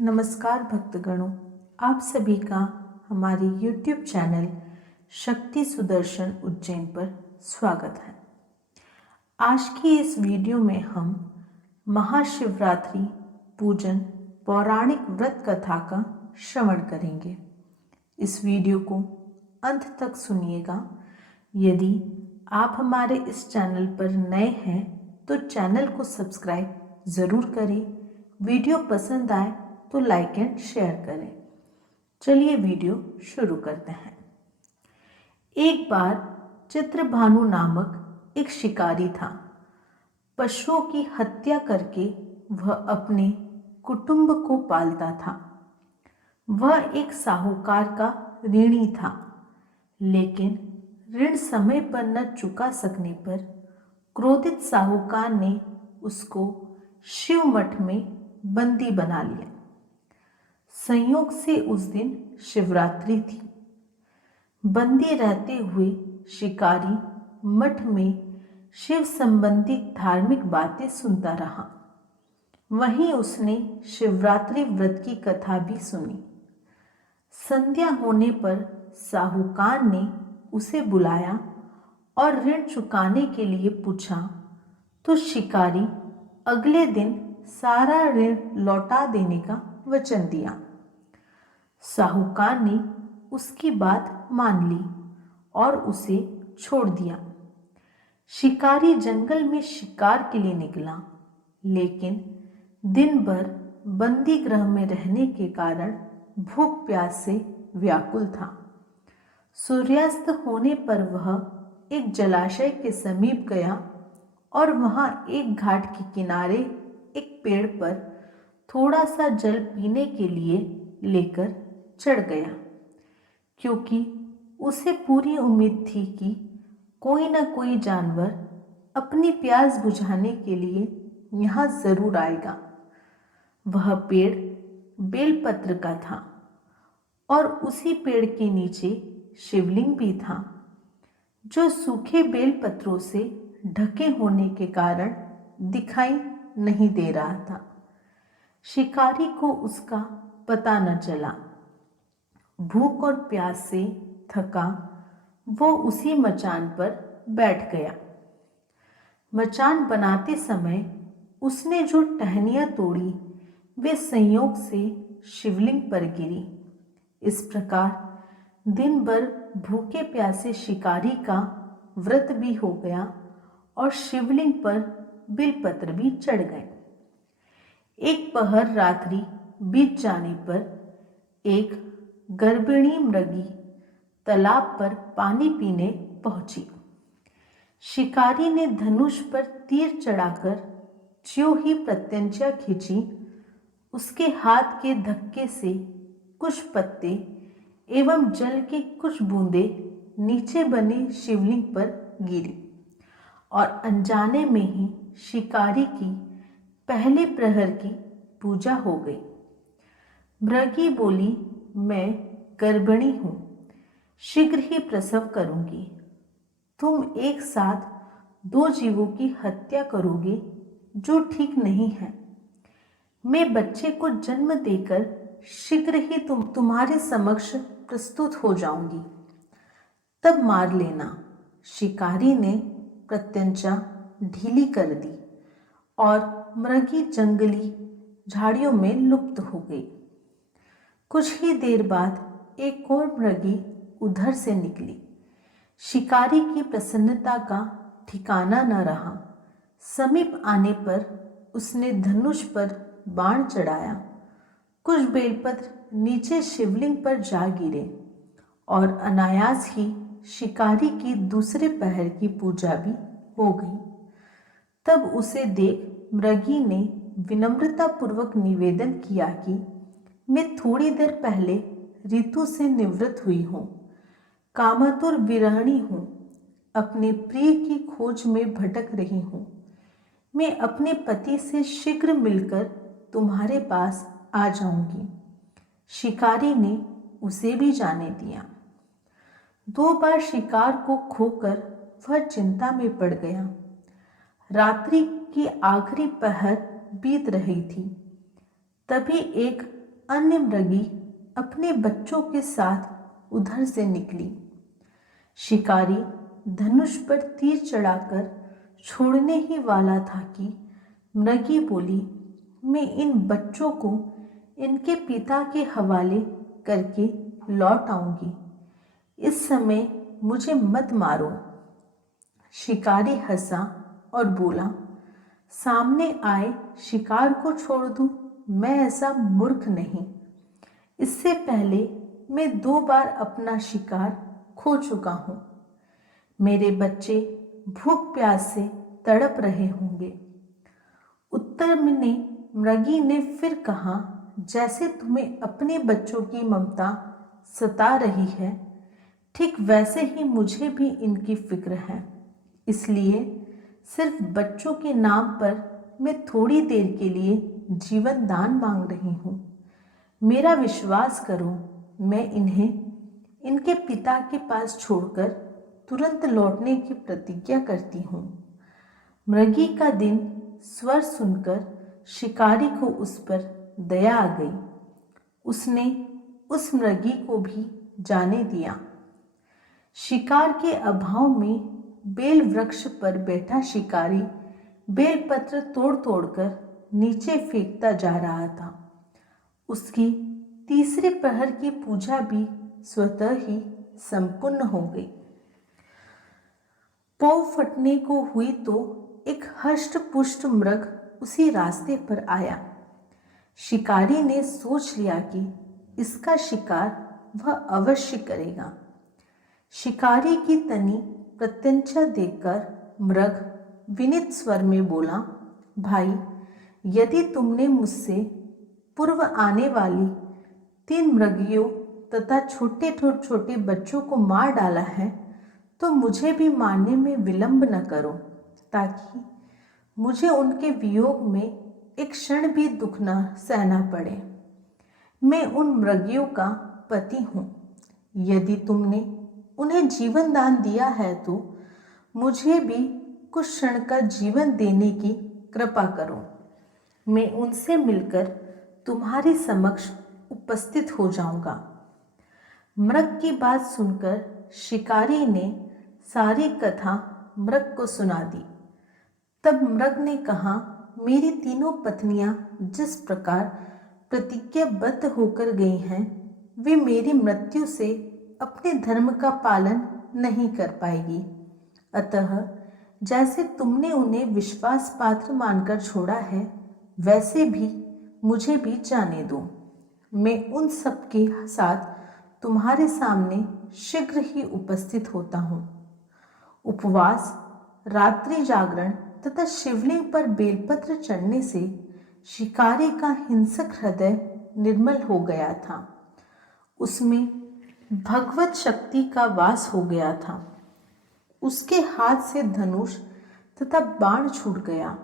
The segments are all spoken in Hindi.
नमस्कार भक्तगणों, आप सभी का हमारे YouTube चैनल शक्ति सुदर्शन उज्जैन पर स्वागत है। आज की इस वीडियो में हम महाशिवरात्रि पूजन पौराणिक व्रत कथा का श्रवण करेंगे। इस वीडियो को अंत तक सुनिएगा। यदि आप हमारे इस चैनल पर नए हैं तो चैनल को सब्सक्राइब ज़रूर करें। वीडियो पसंद आए तो लाइक एंड शेयर करें। चलिए वीडियो शुरू करते हैं। एक बार चित्रभानु नामक एक शिकारी था। पशुओं की हत्या करके वह अपने कुटुंब को पालता था। वह एक साहूकार का ऋणी था, लेकिन ऋण समय पर न चुका सकने पर क्रोधित साहूकार ने उसको शिव मठ में बंदी बना लिया। संयोग से उस दिन शिवरात्रि थी। बंदी रहते हुए शिकारी मठ में शिव संबंधी धार्मिक बातें सुनता रहा। वहीं उसने शिवरात्रि व्रत की कथा भी सुनी। संध्या होने पर साहूकार ने उसे बुलाया और ऋण चुकाने के लिए पूछा तो शिकारी अगले दिन सारा ऋण लौटा देने का वचन दिया। साहूकार ने उसकी बात मान ली और उसे छोड़ दिया। शिकारी जंगल में शिकार के लिए निकला, लेकिन दिन भर बंदी गृह में रहने के कारण भूख प्यास से व्याकुल था। सूर्यास्त होने पर वह एक जलाशय के समीप गया और वहां एक घाट के किनारे एक पेड़ पर थोड़ा सा जल पीने के लिए लेकर चढ़ गया, क्योंकि उसे पूरी उम्मीद थी कि कोई न कोई जानवर अपनी प्यास बुझाने के लिए यहाँ जरूर आएगा। वह पेड़ बेलपत्र का था और उसी पेड़ के नीचे शिवलिंग भी था, जो सूखे बेलपत्रों से ढके होने के कारण दिखाई नहीं दे रहा था। शिकारी को उसका पता न चला। भूख और प्यास से थका वो उसी मचान पर बैठ गया। मचान बनाते समय उसने जो टहनियाँ तोड़ी वे संयोग से शिवलिंग पर गिरी। इस प्रकार दिन भर भूखे प्यासे शिकारी का व्रत भी हो गया और शिवलिंग पर बिलपत्र भी चढ़ गए। एक पहर रात्रि बीत जाने पर एक गर्भिणी मृगी तालाब पर पानी पीने पहुंची। शिकारी ने धनुष पर तीर चढ़ाकर ज्यों ही प्रत्यंचा खींची, उसके हाथ के धक्के से कुछ पत्ते एवं जल की कुछ बूंदें नीचे बने शिवलिंग पर गिरी और अनजाने में ही शिकारी की पहले प्रहर की पूजा हो गई। मृगी बोली, मैं गर्भिणी हूँ, शीघ्र ही प्रसव करूंगी। तुम एक साथ दो जीवों की हत्या करोगे, जो ठीक नहीं है। मैं बच्चे को जन्म देकर शीघ्र ही तुम्हारे समक्ष प्रस्तुत हो जाऊंगी, तब मार लेना। शिकारी ने प्रत्यंचा ढीली कर दी और मृगी जंगली झाड़ियों में लुप्त हो गई। कुछ ही देर बाद एक और मृगी उधर से निकली। शिकारी की प्रसन्नता का ठिकाना न रहा। समीप आने पर उसने धनुष पर बाण चढ़ाया। कुछ बेलपत्र नीचे शिवलिंग पर जा गिरे और अनायास ही शिकारी की दूसरे पहर की पूजा भी हो गई। तब उसे देख मृगी ने विनम्रता पूर्वक निवेदन किया कि मैं थोड़ी देर पहले ऋतु से निवृत्त हुई हूँ, कामातुर विरहिणी हूँ, अपने प्रिय की खोज में भटक रही हूँ। मैं अपने पति से शीघ्र मिलकर तुम्हारे पास आ जाऊंगी। शिकारी ने उसे भी जाने दिया। 2 बार शिकार को खोकर वह चिंता में पड़ गया। रात्रि की आखिरी पहर बीत रही थी। तभी एक अन्य मृगी अपने बच्चों के साथ उधर से निकली। शिकारी धनुष पर तीर चढ़ाकर छोड़ने ही वाला था कि मृगी बोली, मैं इन बच्चों को इनके पिता के हवाले करके लौट आऊंगी। इस समय मुझे मत मारो। शिकारी हंसा और बोला, सामने आए शिकार को छोड़ दूं? मैं ऐसा मूर्ख नहीं। इससे पहले मैं 2 बार अपना शिकार खो चुका हूं। मेरे बच्चे भूख प्यास से तड़प रहे होंगे। उत्तर में मृगी ने फिर कहा, जैसे तुम्हें अपने बच्चों की ममता सता रही है, ठीक वैसे ही मुझे भी इनकी फिक्र है। इसलिए सिर्फ बच्चों के नाम पर मैं थोड़ी देर के लिए जीवन दान मांग रही हूँ। मेरा विश्वास करो, मैं इन्हें इनके पिता के पास छोड़कर तुरंत लौटने की प्रतिज्ञा करती हूँ। मृगी का दिन स्वर सुनकर शिकारी को उस पर दया आ गई। उसने उस मृगी को भी जाने दिया। शिकार के अभाव में बेल वृक्ष पर बैठा शिकारी बेलपत्र तोड़ तोड़कर नीचे फेंकता जा रहा था। उसकी तीसरे प्रहर की पूजा भी स्वतः ही संपूर्ण हो गई। पौ फटने को हुई तो एक हष्ट पुष्ट मृग उसी रास्ते पर आया। शिकारी ने सोच लिया कि इसका शिकार वह अवश्य करेगा। शिकारी की तनी प्रत्यंचा देखकर मृग विनीत स्वर में बोला, भाई, यदि तुमने मुझसे पूर्व आने वाली 3 मृगियों तथा छोटे छोटे बच्चों को मार डाला है, तो मुझे भी मारने में विलंब न करो, ताकि मुझे उनके वियोग में एक क्षण भी दुख न सहना पड़े। मैं उन मृगियों का पति हूँ। यदि तुमने उन्हें जीवन दान दिया है तो मुझे भी कुछ क्षण का जीवन देने की कृपा करो। मैं उनसे मिलकर तुम्हारी समक्ष उपस्थित हो जाऊंगा। मृग की बात सुनकर शिकारी ने सारी कथा मृग को सुना दी। तब मृग ने कहा, मेरी तीनों पत्नियां जिस प्रकार प्रतिज्ञाबद्ध होकर गई हैं, वे मेरी मृत्यु से अपने धर्म का पालन नहीं कर पाएगी। अतः जैसे तुमने उन्हें विश्वास पात्र मानकर छोड़ा है, वैसे भी मुझे भी जाने दो। मैं उन सब के साथ तुम्हारे सामने शीघ्र ही उपस्थित होता हूँ। उपवास, रात्रि जागरण तथा शिवलिंग पर बेलपत्र चढ़ने से शिकारी का हिंसक हृदय निर्मल हो गया था। उसमें भगवत शक्ति का वास हो गया था। उसके हाथ से धनुष तथा बाण छूट गया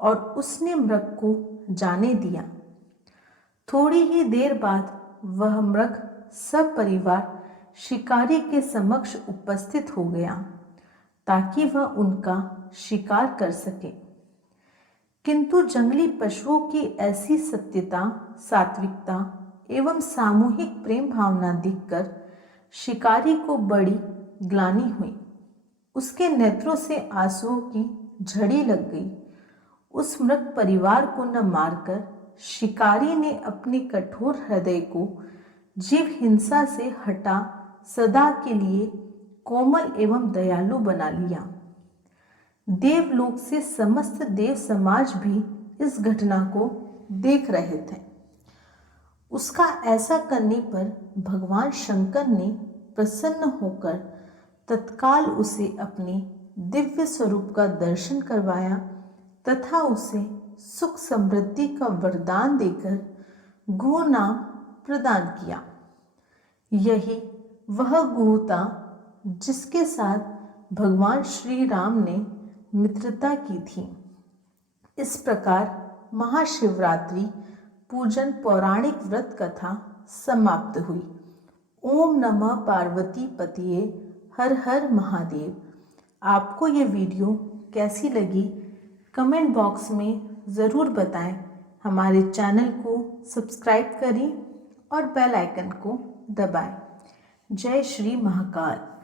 और उसने मृग को जाने दिया। थोड़ी ही देर बाद वह मृग सपरिवार शिकारी के समक्ष उपस्थित हो गया, ताकि वह उनका शिकार कर सके। किंतु जंगली पशुओं की ऐसी सत्यता, सात्विकता एवं सामूहिक प्रेम भावना देखकर शिकारी को बड़ी ग्लानि हुई। उसके नेत्रों से आंसुओं की झड़ी लग गई। उस मृग परिवार को न मारकर शिकारी ने अपने कठोर हृदय को जीव हिंसा से हटा सदा के लिए कोमल एवं दयालु बना लिया। देवलोक से समस्त देव समाज भी इस घटना को देख रहे थे। उसका ऐसा करने पर भगवान शंकर ने प्रसन्न होकर तत्काल उसे अपने दिव्य स्वरूप का दर्शन करवाया तथा उसे सुख समृद्धि का वरदान देकर गुह नाम प्रदान किया। यही वह गुह था जिसके साथ भगवान श्री राम ने मित्रता की थी। इस प्रकार महाशिवरात्रि पूजन पौराणिक व्रत कथा समाप्त हुई। ओम नमः पार्वती पतिये हर हर महादेव। आपको ये वीडियो कैसी लगी कमेंट बॉक्स में ज़रूर बताएं। हमारे चैनल को सब्सक्राइब करें और बेल आइकन को दबाएं। जय श्री महाकाल।